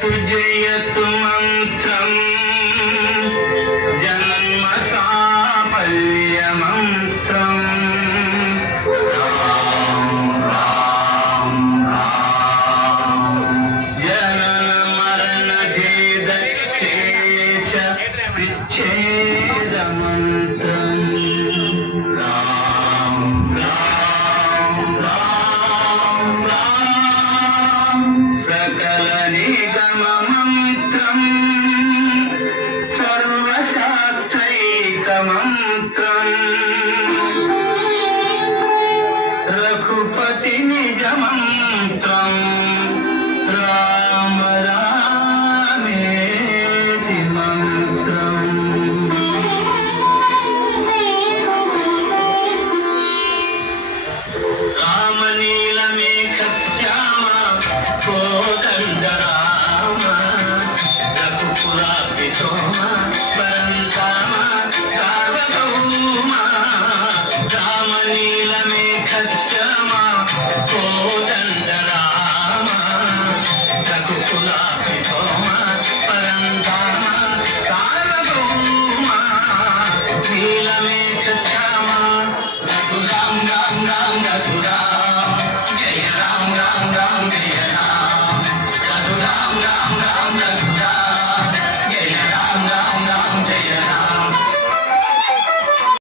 तुझयतु मंत्रम जन्म साफल्य मंत्रम राम राम राम जनन मरण भेद क्लेश विच्छेद मंत्रम राम राम राम राम सकल निगम मंत्रम सर्वशास्त्रैक मंत्रम रघुपति निज मंत्रम राम रामेति मंत्रम राम नीलमेघ श्याम कोदंड राम रघुकुलापि सोम